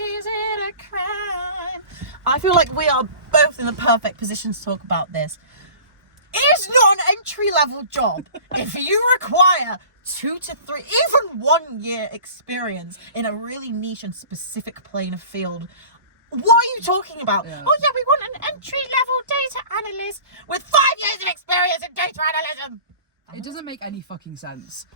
Is it a crime? I feel like we are both in the perfect position to talk about this. It's not an entry-level job if you require 2 to 3, even 1 year experience in a really niche and specific plane of field. What are you talking about? Yeah. Oh yeah, we want an entry-level data analyst with 5 years of experience in data analysis. It doesn't make any fucking sense.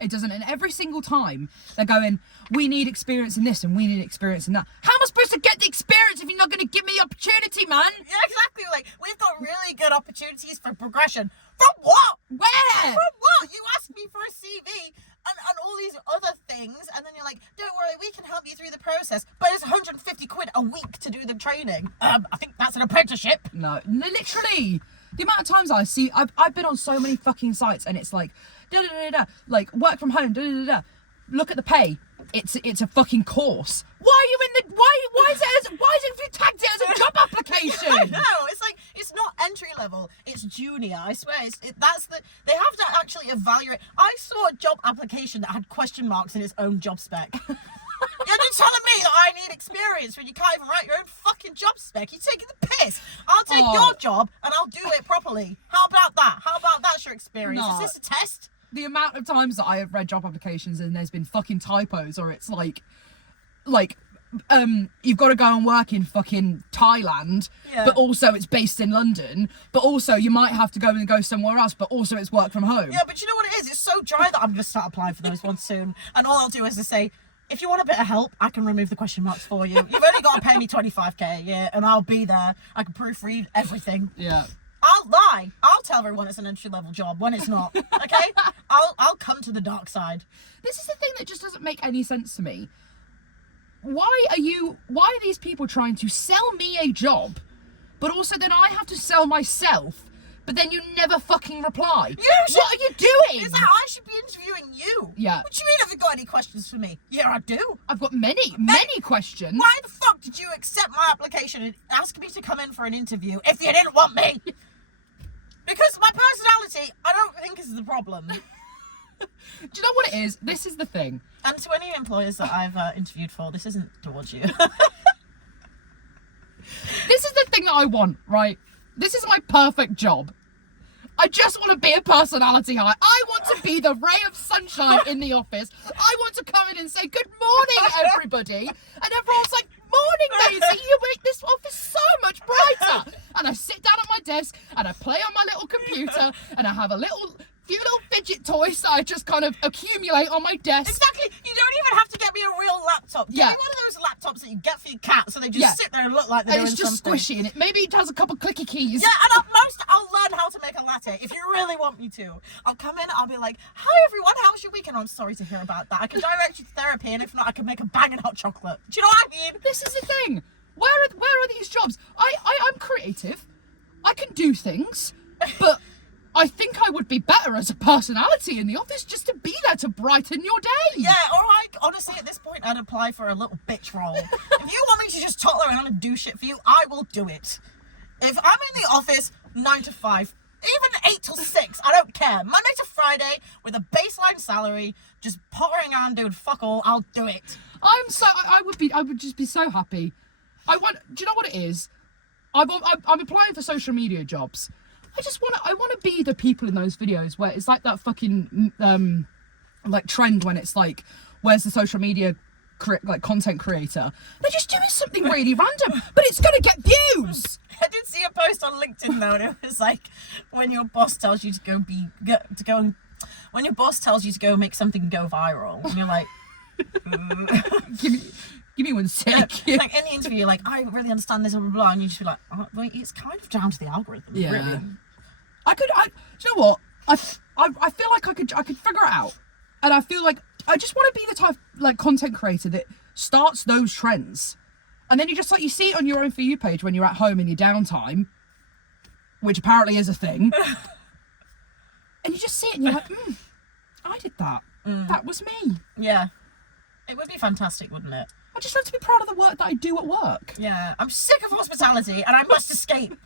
It doesn't. And every single time they're going, we need experience in this and we need experience in that. How am I supposed to get the experience if you're not going to give me the opportunity, man? Yeah, exactly. Like, we've got really good opportunities for progression. From what? Where? From what? You asked me for a CV and all these other things, and then you're like, don't worry, we can help you through the process, but it's 150 quid a week to do the training. I think that's an apprenticeship. No, literally. The amount of times I see, I've been on so many fucking sites and it's like, like work from home, look at the pay. It's a fucking course. Why are you in the, why is it if you tagged it as a job application? I know, it's like, it's not entry level, it's junior, I swear. They have to actually evaluate. I saw a job application that had question marks in its own job spec. You're telling me that I need experience when you can't even write your own fucking job spec. You're taking the piss. I'll take your job and I'll do it properly. How about that? How about that's your experience? No. Is this a test? The amount of times that I have read job applications and there's been fucking typos, or it's like you've got to go and work in fucking Thailand, but also it's based in London, but also you might have to go somewhere else, but also it's work from home. Yeah, but you know what it is? It's so dry that I'm going to start applying for those ones soon. And all I'll do is to say, if you want a bit of help, I can remove the question marks for you. You've only got to pay me 25k a year and I'll be there. I can proofread everything. Yeah. I'll lie. I'll tell everyone it's an entry-level job when it's not. Okay? I'll come to the dark side. This is the thing that just doesn't make any sense to me. Why are these people trying to sell me a job, but also then I have to sell myself, but then you never fucking reply? What are you doing? Is that I should be interviewing you? Yeah. What do you mean, have you got any questions for me? Yeah, I do. I've got many questions. Why the fuck did you accept my application and ask me to come in for an interview if you didn't want me? Because my personality, I don't think is the problem. Do you know what it is? This is the thing. And to any employers that I've interviewed for, this isn't towards you. This is the thing that I want, right? This is my perfect job. I just want to be a personality hire. I want to be the ray of sunshine in the office. I want to come in and say, good morning, everybody. And everyone's like, morning, Maisie. You make this office so much brighter. And I sit down at my desk and I play on my little computer and I have few little fidget toys that I just kind of accumulate on my desk. Exactly. You don't even have to get me a real laptop. Get me one of those laptops that you get for your cat, so they just sit there and look like they're doing something. And it's just squishy, and maybe it has a couple clicky keys. Yeah, and at most, I'll learn how to make a latte if you really want me to. I'll come in, I'll be like, hi everyone, how was your weekend? I'm sorry to hear about that. I can direct you to therapy, and if not, I can make a banging hot chocolate. Do you know what I mean? This is the thing. Where are these jobs? I'm creative. I can do things, but I think I would be better as a personality in the office just to be there to brighten your day. Yeah, or honestly, at this point, I'd apply for a little bitch role. If you want me to just toddle around and do shit for you, I will do it. If I'm in the office 9 to 5, even 8 till 6, I don't care. Monday to Friday with a baseline salary, just pottering around doing fuck all, I'll do it. I would just be so happy. Do you know what it is? I'm applying for social media jobs. I want to be the people in those videos where it's like that fucking like trend when it's like, where's the social media content creator? They're just doing something really random, but it's gonna get views. I did see a post on LinkedIn though, and it was like, when your boss tells you when your boss tells you to go make something go viral, and you're like, Give me one sec. Yeah. Like in the interview, you're like, I don't really understand this, blah, blah, blah, and you just be like, oh, wait, it's kind of down to the algorithm, really. Do you know what? I feel like I could figure it out. And I feel like I just want to be the type like content creator that starts those trends. And then you just you see it on your own For You page when you're at home in your downtime, which apparently is a thing. And you just see it and you're like, I did that. That was me. Yeah. It would be fantastic, wouldn't it? I just have to be proud of the work that I do at work. Yeah. I'm sick of hospitality and I must escape.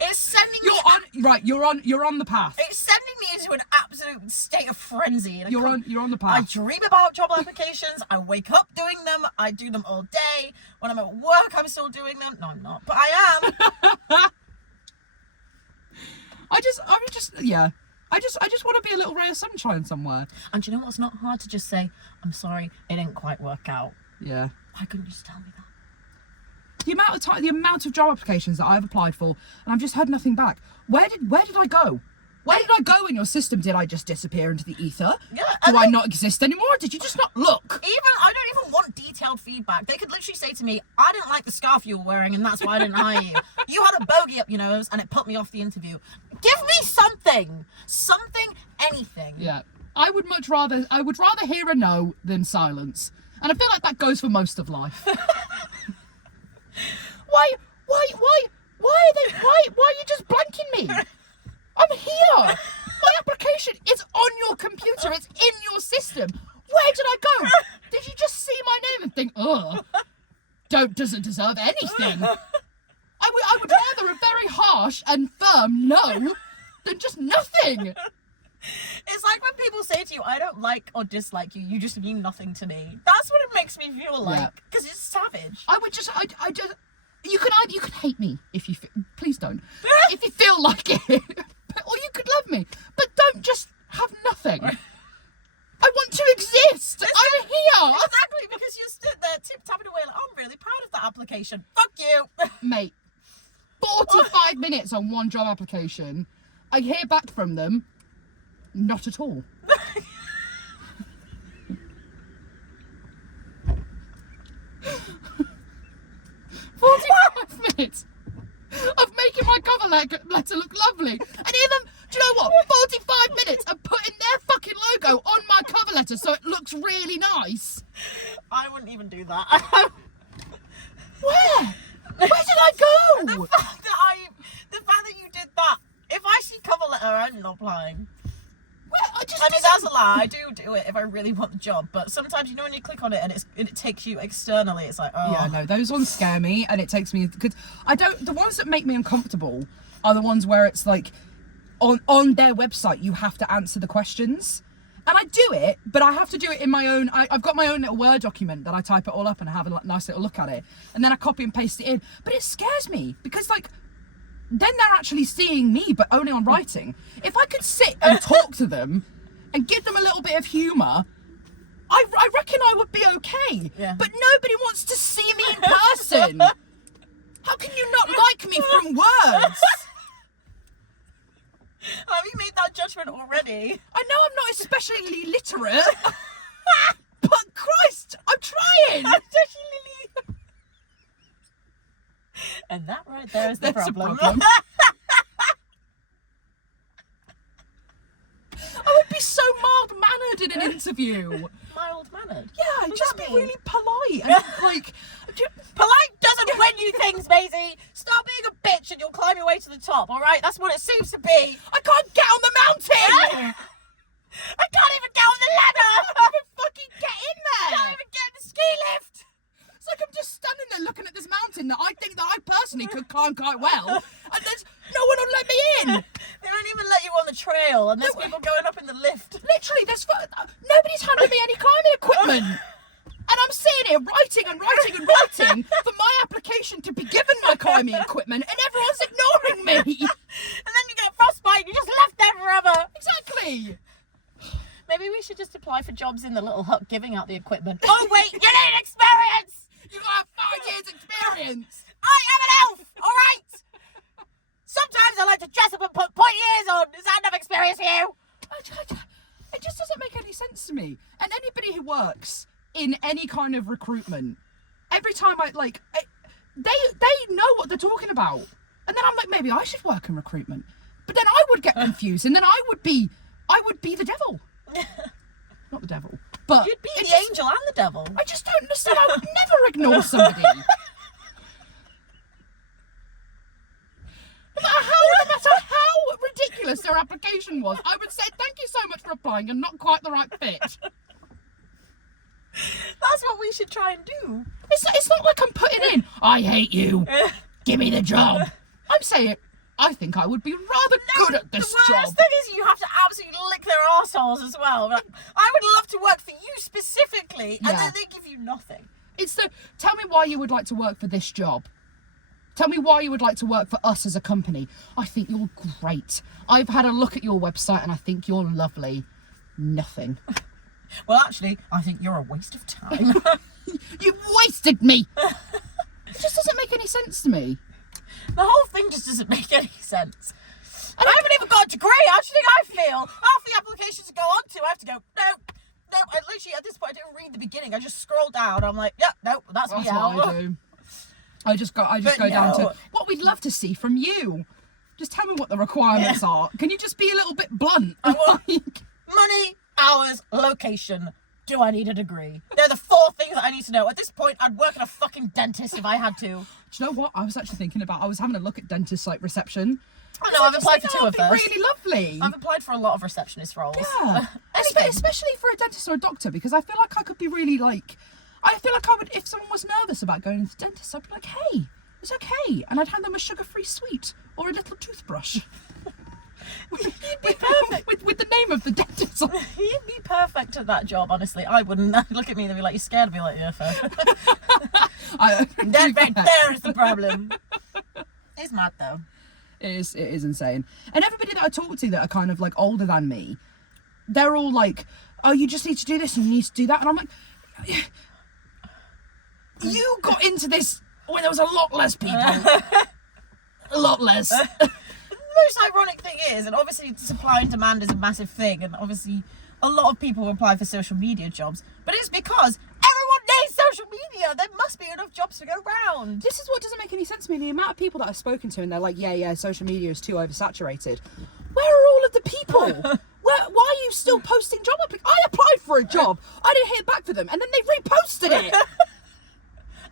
It's sending You're me. on right. You're on the path. It's sending me into an absolute state of frenzy. And You're on the I path. dream about job applications. I wake up doing them. I do them all day. When I'm at work, I'm still doing them. No, I'm not, but I am. I just want to be a little ray of sunshine somewhere. And do you know what's not hard to just say? I'm sorry, it didn't quite work out. Yeah. Why couldn't you just tell me that? The amount of job applications that I've applied for, and I've just had nothing back. Where did I go? Where did I go in your system? Did I just disappear into the ether? Yeah. Do I not exist anymore? Did you just not look? I don't even want detailed feedback. They could literally say to me, I didn't like the scarf you were wearing and that's why I didn't hire you. You had a bogey up your nose and it put me off the interview. Give me something. Something, anything. Yeah. I would rather hear a no than silence. And I feel like that goes for most of life. Why are you just blanking me? I'm here. My application is on your computer. It's in your system. Where did I go? Did you just see my name and think, doesn't deserve anything? I would rather a very harsh and firm no than just nothing. It's like when people say to you, I don't like or dislike you, you just mean nothing to me. That's what it makes me feel like. Because it's savage. You could hate me if you please don't. If you feel like it. Or you could love me. But don't just have nothing. I want to exist. I'm here. Exactly, because you're stood there tip-tapping away like, oh, I'm really proud of that application. Fuck you. Mate, 45 minutes on one job application. I hear back from them. Not at all. 45 minutes of making my cover letter look lovely. And even, do you know what? 45 minutes of putting their fucking logo on my cover letter so it looks really nice. I wouldn't even do that. Where? Where did I go? The fact that you did that. If I see cover letter, I'm not applying. Well, I mean, that's a lie. I do it if I really want the job, but sometimes, you know, when you click on it and it takes you externally, it's like, oh. Yeah, no, those ones scare me, and it takes me, because the ones that make me uncomfortable are the ones where it's like, on their website, you have to answer the questions. And I do it, but I have to do it in my own, I've got my own little Word document that I type it all up and have a nice little look at it. And then I copy and paste it in. But it scares me, because like, then they're actually seeing me, but only on writing. If I could sit and talk to them and give them a little bit of humour, I reckon I would be okay. Yeah. But nobody wants to see me in person. How can you not like me from words? Have you made that judgment already? I know I'm not especially literate, but Christ, I'm trying. And that right there is the That's a problem. problem. I would be so mild-mannered in an interview. Mild-mannered? Yeah, What just does be that mean? really polite and like. Polite doesn't win you things, Maisie. Stop being a bitch and you'll climb your way to the top, alright? That's what it seems to be. I can't get on the mountain. I can't even get on the ladder. I can't even fucking get in I there. can't even get in the ski lift. It's like I'm just standing there looking at this mountain that I think that I personally could climb quite well, and there's no one will let me in. They don't even let you on the trail, and there's people going up in the lift. Literally, nobody's handed me any climbing equipment. And I'm sitting here writing for my application to be given my climbing equipment, and everyone's ignoring me. And then you get frostbite, you just left there forever. Exactly. Maybe we should just apply for jobs in the little hut giving out the equipment. Oh wait, you need experience! You have 5 years experience. I am an elf, alright? Sometimes I like to dress up and put pointy ears on. Is that enough experience for you? It just doesn't make any sense to me. And anybody who works in any kind of recruitment, every time they know what they're talking about. And then I'm like, maybe I should work in recruitment. But then I would get confused, and then I would be the devil. Not the devil, but You'd be the angel and the devil. I just don't understand. I would never ignore somebody. No matter how ridiculous their application was, I would say thank you so much for applying and not quite the right fit. That's what we should try and do. It's not like I'm putting in, I hate you, give me the job. I'm saying, I think I would be rather good at this The job. worst thing is you have to absolutely lick their arseholes as well. Like, I would love to work for you specifically, and Yeah. then they give you nothing. It's the, tell me why you would like to work for this job. Tell me why you would like to work for us as a company. I think you're great. I've had a look at your website and I think you're lovely. Nothing. Well, actually, I think you're a waste of time. You wasted me. It just doesn't make any sense to me. The whole thing just doesn't make any sense. I haven't even got a degree. How do you think I feel? Half the applications to go on to, I have to go, nope. I literally, at this point, I didn't read the beginning. I just scroll down. I'm like, yep, nope, that's me That's out. what I do. I just go But down no. to what we'd love to see from you. Just tell me what the requirements are. Can you just be a little bit blunt? I want- Like, Money, hours, location. Do I need a degree? They're the 4 things that I need to know. At this point, I'd work at a fucking dentist if I had to. do you know what? I was actually thinking about. I was having a look at dentist like reception. I know, I've applied for 2 of those. Really lovely. I've applied for a lot of receptionist roles. Yeah, Anything. especially for a dentist or a doctor, because I feel like I could be really like. I feel like I would, if someone was nervous about going to the dentist, I'd be like, hey, it's okay, and I'd hand them a sugar-free sweet or a little toothbrush. You'd be perfect. with the name of the dentist. on. You'd be perfect at that job, honestly. I wouldn't. Look at me, they'd be like, you're scared. I'd be like, yeah, fair. That right there is the problem. It's mad, though. It is insane. And everybody that I talk to that are kind of like older than me, they're all like, oh, you just need to do this and you need to do that. And I'm like, you got into this when there was a lot less people. A lot less. The most ironic thing is, and obviously supply and demand is a massive thing, and obviously a lot of people apply for social media jobs, but it's because everyone needs social media. There must be enough jobs to go round. This is what doesn't make any sense to me. The amount of people that I've spoken to and they're like, yeah, social media is too oversaturated. Where are all of the people? Why are you still posting job applications? I applied for a job. I didn't hear back for them. And then they reposted it.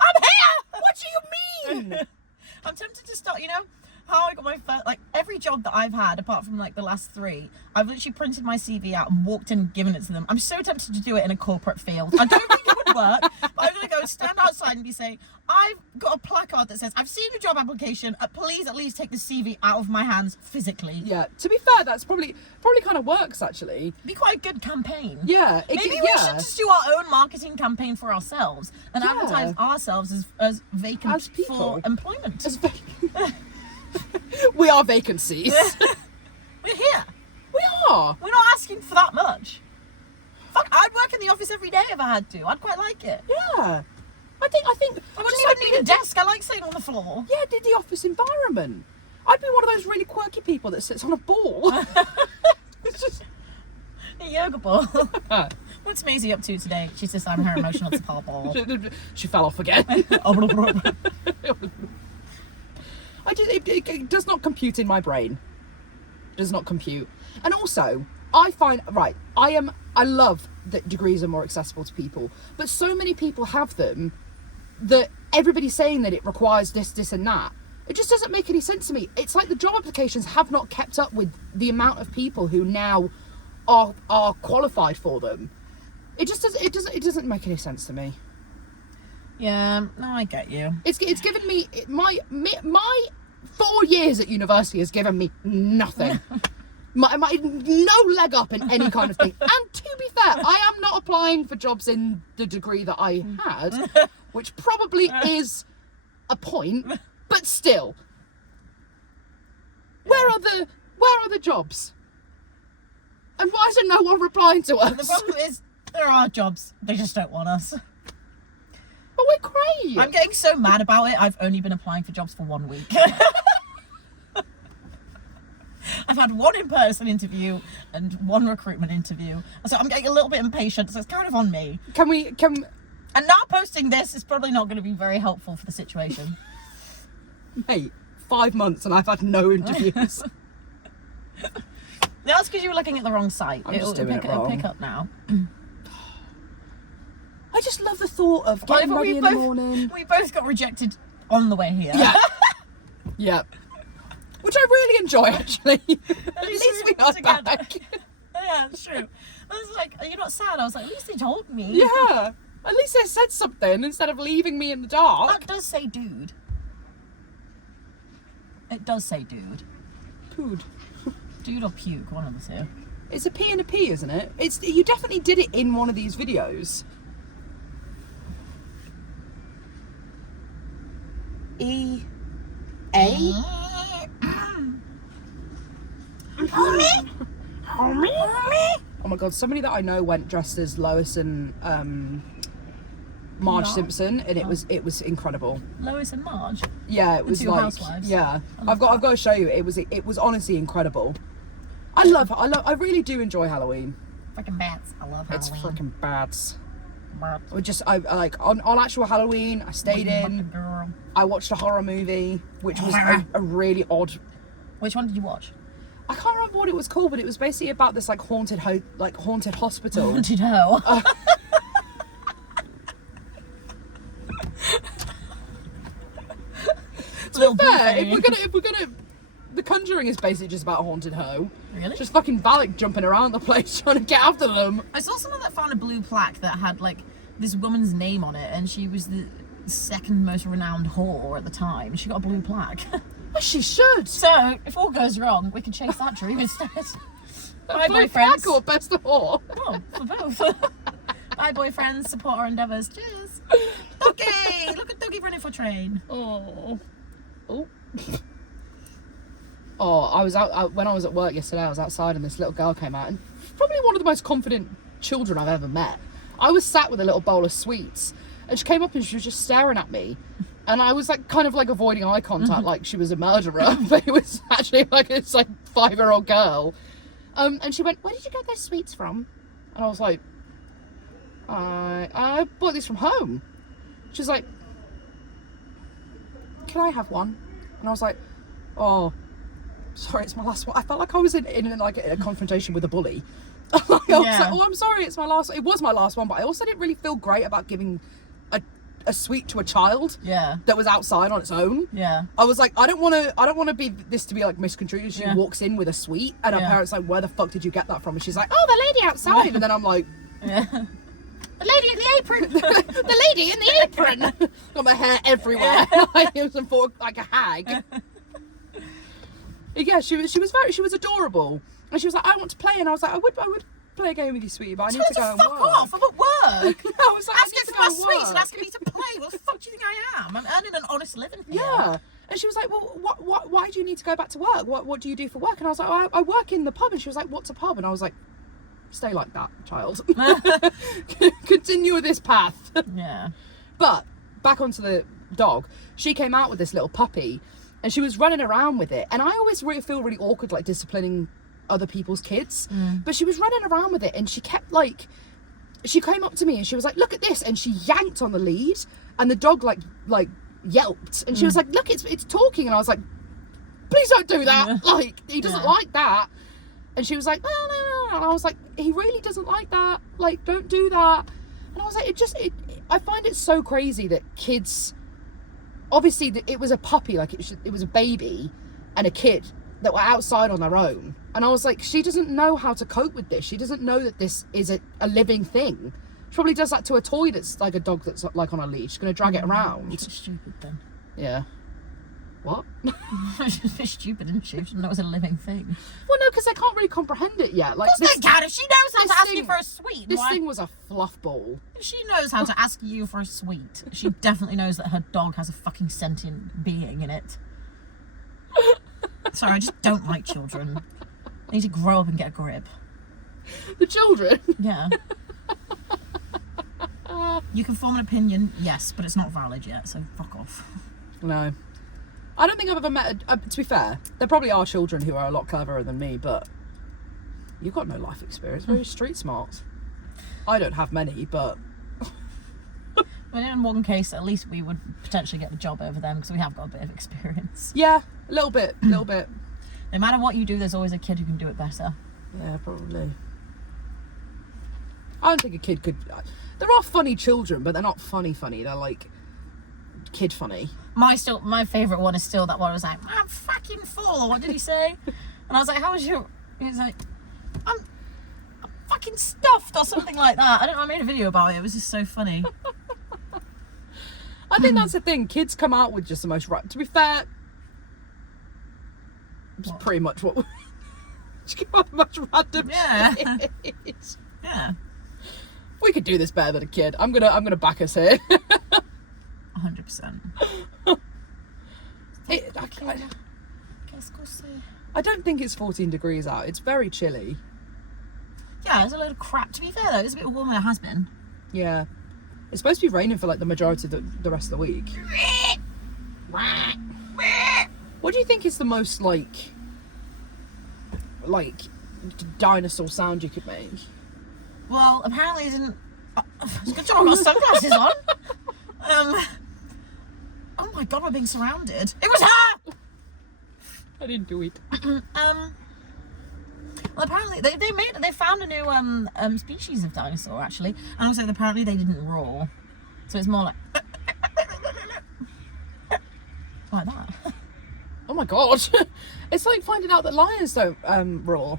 I'm here! What do you mean? I'm tempted to start, you know, how I got my first, like, every job that I've had, apart from, like, the last 3, I've literally printed my CV out and walked in and given it to them. I'm so tempted to do it in a corporate field. I don't think it would work, but I'm going to go stand outside and be saying, I've got a placard that says, I've seen your job application, please at least take the CV out of my hands physically. Yeah, to be fair, that's probably kind of works, actually. It'd be quite a good campaign. Yeah. Maybe we should just do our own marketing campaigin for ourselves and Yeah. advertise ourselves as vacant As people. for employment. We are vacancies. We're here. We are. We're not asking for that much. Fuck, I'd work in the office every day if I had to. I'd quite like it. Yeah. I think. I wouldn't even need a desk. I like sitting on the floor. Yeah, the office environment. I'd be one of those really quirky people that sits on a ball. It's just. A yoga ball. What's Maisie up to today? She's just having her emotional support ball. She fell off again. It does not compute in my brain. It does not compute. And also, I find, right, I love that degrees are more accessible to people, but so many people have them that everybody's saying that it requires this and that. It just doesn't make any sense to me. It's like the job applications have not kept up with the amount of people who now are qualified for them. It doesn't make any sense to me. Yeah, no, I get you. It's given me my 4 years at university has given me nothing. my no leg up in any kind of thing. And to be fair, I am not applying for jobs in the degree that I had, which probably is a point, but still. Where are the jobs? And why is there no one replying to us? The problem is, there are jobs. They just don't want us. But we're great. I'm getting so mad about it. I've only been applying for jobs for 1 week. I've had 1 in-person interview and 1 recruitment interview. So I'm getting a little bit impatient, so it's kind of on me. And not posting this is probably not going to be very helpful for the situation. mate, 5 months and I've had no interviews. That's because you were looking at the wrong site. I'm just doing it It'll wrong. pick up now. I just love the thought of getting But ready in the morning. We both got rejected on the way here. Yeah. Yeah. Which I really enjoy, actually. At least least we we were are together. back. Yeah, it's true. I was like, are you not sad? I was like, at least they told me. Yeah. At least they said something instead of leaving me in the dark. That does say dude. It does say dude. Pood. Dude or puke, one of the two. It's a P and a P, isn't it? You definitely did it in one of these videos. E A. Homie. Oh my god, somebody that I know went dressed as Lois and Marge Yeah. Simpson, and it was incredible. Lois and Marge. Yeah, it was Two like housewives. yeah. I love I've got to show you. It was honestly incredible. I really do enjoy Halloween. Freaking bats. I love It's Halloween. freaking bats. Bats. I like on actual Halloween. I stayed in. Girl. I watched a horror movie, which was a really odd. Which one did you watch? I can't remember what it was called, but it was basically about this like haunted hospital. Haunted Ho. To be fair, if we're gonna, The Conjuring is basically just about haunted ho. Really? Just fucking Valak jumping around the place trying to get after them. I saw someone that found a blue plaque that had like this woman's name on it, and she was the second most renowned whore at the time. She got a blue plaque. Well, she should. So if all goes wrong, we can chase that dream instead. Bye, Blue boyfriends. plaque or best of all. Oh, for both. Bye, boyfriends. Support our endeavours. Cheers. Dougie! Look at Dougie running for train. Oh. Oh, I was out when I was at work yesterday. I was outside and this little girl came out, and probably one of the most confident children I've ever met. I was sat with a little bowl of sweets, and she came up and she was just staring at me, and I was like kind of like avoiding eye contact, like she was a murderer, but it was actually like this like 5-year-old girl. And she went, "Where did you get those sweets from?" And I was like, I bought these from home. She was like, "Can I have one?" And I was like, "Oh, sorry, it's my last one." I felt like I was in like a confrontation with a bully. I was like, "Oh, I'm sorry, it's my last." It was my last one, but I also didn't really feel great about giving a sweet to a child. Yeah. That was outside on its own. Yeah. I was like, I don't want to be this to be like misconstrued. She walks in with a sweet, and her parents like, "Where the fuck did you get that from?" And she's like, "Oh, the lady outside." And then I'm like, Yeah. The lady in the apron. "The lady in the apron." Got my hair everywhere. Like it was like a hag. Yeah, she was adorable, and she was like, "I want to play," and I was like, I would play a game with you, sweetie, but I need to go and fuck work. off! I'm at work. I was like, I need Asking to for go my and sweets and work. asking me to play. What the fuck do you think I am? I'm earning an honest living here. Yeah. And she was like, "Well, why do you need to go back to work? What do you do for work?" And I was like, "I work in the pub." And she was like, "What's a pub?" And I was like, "Stay like that, child. Continue this path." Yeah. But back onto the dog. She came out with this little puppy, and she was running around with it. And I always feel really awkward, like disciplining other people's kids. But she was running around with it, and she kept like, she came up to me and she was like, "Look at this," and she yanked on the lead, and the dog like yelped, and she was like, "Look, it's talking," and I was like, "Please don't do that." Like he doesn't like that. And she was like, "No," and I was like, "He really doesn't like that. Like, don't do that." And I was like, I find it so crazy that kids, obviously it was a puppy, like it was a baby and a kid that were outside on their own. And I was like, she doesn't know how to cope with this. She doesn't know that this is a living thing. She probably does that to a toy that's like a dog that's like on a leash. She's going to drag it around. It's stupid then. Yeah. What? She's stupid, isn't she? She didn't know it was a living thing. Well, no, because they can't really comprehend it yet. Like Of course they can. If she knows how this to ask you thing- for a sweet, This why? thing was a fluff ball. If she knows how to ask you for a sweet, she definitely knows that her dog has a fucking sentient being in it. Sorry, I just don't like children. They need to grow up and get a grip. The children. Yeah. You can form an opinion, yes, but it's not valid yet, so fuck off. No. I don't think I've ever met, to be fair, there probably are children who are a lot cleverer than me, but you've got no life experience. Very street smart. I don't have many, but But in one case, at least we would potentially get the job over them because we have got a bit of experience. yeah, a little bit. No matter what you do, there's always a kid who can do it better. Yeah, probably. I don't think a kid could. There are funny children, but they're not funny. They're like kid funny. My favourite one is still that one. I was like, "I'm fucking full." What did he say? And I was like, "How was your?" He was like, I'm fucking stuffed" or something like that. I don't know. I made a video about it. It was just so funny. I think that's the thing. Kids come out with just the most right. To be fair, It's What? pretty much what. Just give out much random Yeah. shit. Yeah. We could do this better than a kid. I'm gonna back us here. 100%. I don't think it's 14 degrees out. It's very chilly. Yeah, it's a load of crap. To be fair though, it's a bit warmer than it has been. Yeah. It's supposed to be raining for like the majority of the rest of the week. What do you think is the most like dinosaur sound you could make? Well, apparently it didn't. It's a good job I got sunglasses on. Oh my god, we're being surrounded. It was her! I didn't do it. Well, apparently they found a new species of dinosaur actually, and also apparently they didn't roar, so it's more like like that. Oh my god. It's like finding out that lions don't roar.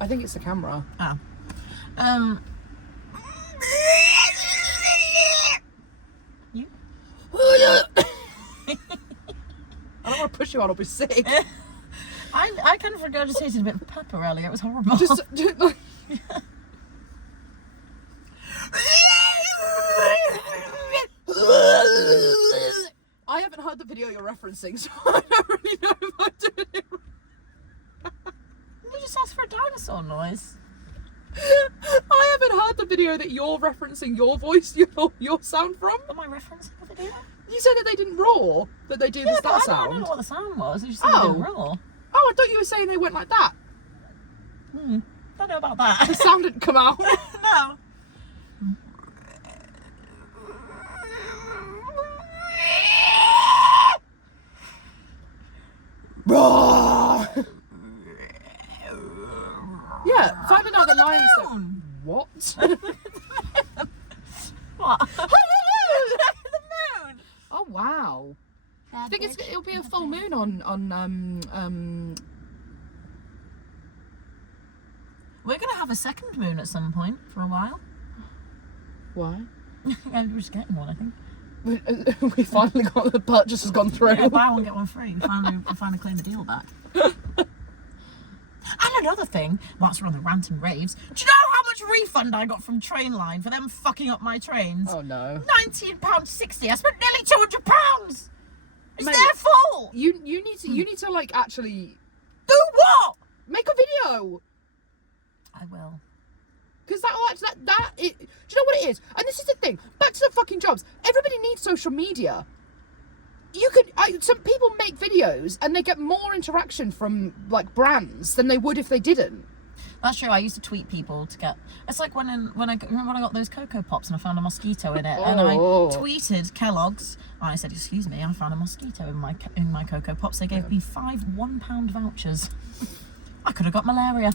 I think it's the camera. Oh. You? I don't want to push you on, I'll be sick. I kind of regurgitated a bit of pepper earlier. It was horrible. Just I haven't heard the video you're referencing, so I don't really know if I'm doing it right. You just asked for a dinosaur noise. I haven't heard the video that you're referencing your voice, your sound from. Am I referencing the video? You said that they didn't roar, that they do Yeah, this but that I don't know sound. what the sound was. You just said Oh. it didn't roar. Oh, I thought you were saying they went like that. Don't know about that. The sound didn't come out. No. Roar! Yeah, finding out the lions don't. Moon. What? What? The moon. Oh wow! I think it'll be a full moon on. We're gonna have a second moon at some point for a while. Why? Yeah, we're just getting one, I think. We finally got the purchase has gone through. Yeah, buy one get one free. We finally claimed the deal back. And another thing, whilst we're on the rant and raves, do you know how much refund I got from Trainline for them fucking up my trains? Oh no! £19.60. I spent nearly £200. It's Mate, their fault. You need to like actually Do what? make a video. I will. Because do you know what it is? And this is the thing. Back to the fucking jobs. Everybody needs social media. Some people make videos and they get more interaction from like brands than they would if they didn't. That's true. I used to tweet people to get. It's like when I got those Cocoa Pops and I found a mosquito in it, and I Oh. tweeted Kellogg's and I said, "Excuse me, I found a mosquito in my Cocoa Pops." They gave me 5 £1 vouchers. I could have got malaria.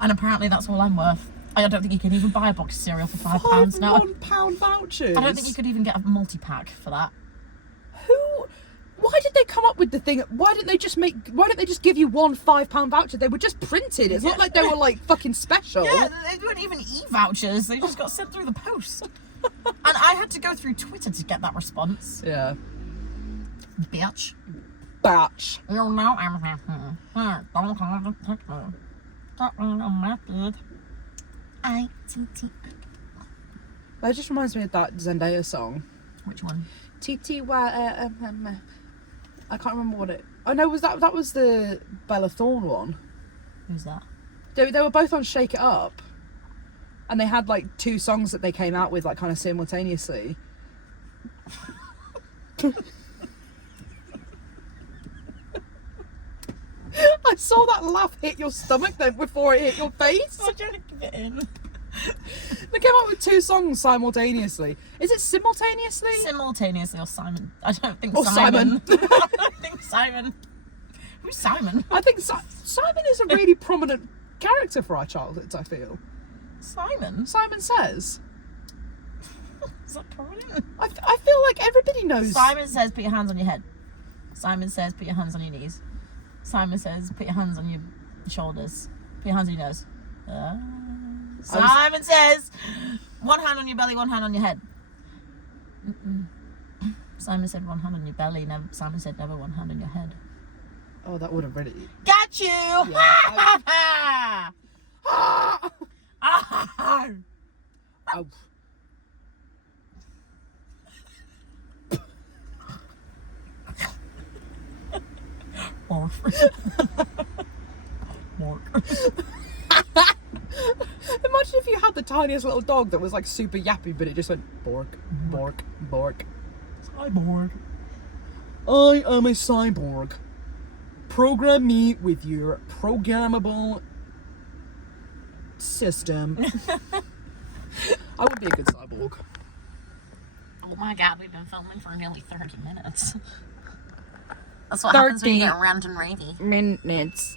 And apparently that's all I'm worth. I don't think you can even buy a box of cereal for £5 now. £1 vouchers. I don't think you could even get a multi-pack for that. Why did they come up with the thing? Why didn't they just give you one £5 voucher? They were just printed. It's not like they were like fucking special. Yeah, they weren't even e-vouchers. They just got sent through the post. And I had to go through Twitter to get that response. Yeah. Bitch. Batch. You know everything. Don't call the picture. Stop being a method. ITT. That just reminds me of that Zendaya song. Which one? TTY. I can't remember what it. Oh no, that was the Bella Thorne one. Who's that? They were both on Shake It Up, and they had like 2 songs that they came out with like kind of simultaneously. I saw that laugh hit your stomach then before it hit your face. I'm trying to keep it in. They came out with 2 songs simultaneously. Is it simultaneously? Simultaneously, or Simon. I don't think Or Simon. I don't think Simon. Who's Simon? I think Simon is a really prominent character for our childhoods, I feel. Simon? Simon Says. Is that correct? I feel like everybody knows. Simon Says, put your hands on your head. Simon Says, put your hands on your knees. Simon Says, put your hands on your shoulders. Put your hands on your nose. Simon Says, 1 hand on your belly, 1 hand on your head. Simon said one hand on your belly. Never. Simon said never one hand on your head. Oh, that would have really. Got you. Yeah, Oh. Imagine if you had the tiniest little dog that was like super yappy, but it just went bork, bork, bork. Cyborg. I am a cyborg. Program me with your programmable system. I would be a good cyborg. Oh my god, we've been filming for nearly 30 minutes. That's what happens when you get rant and ravey. Minutes.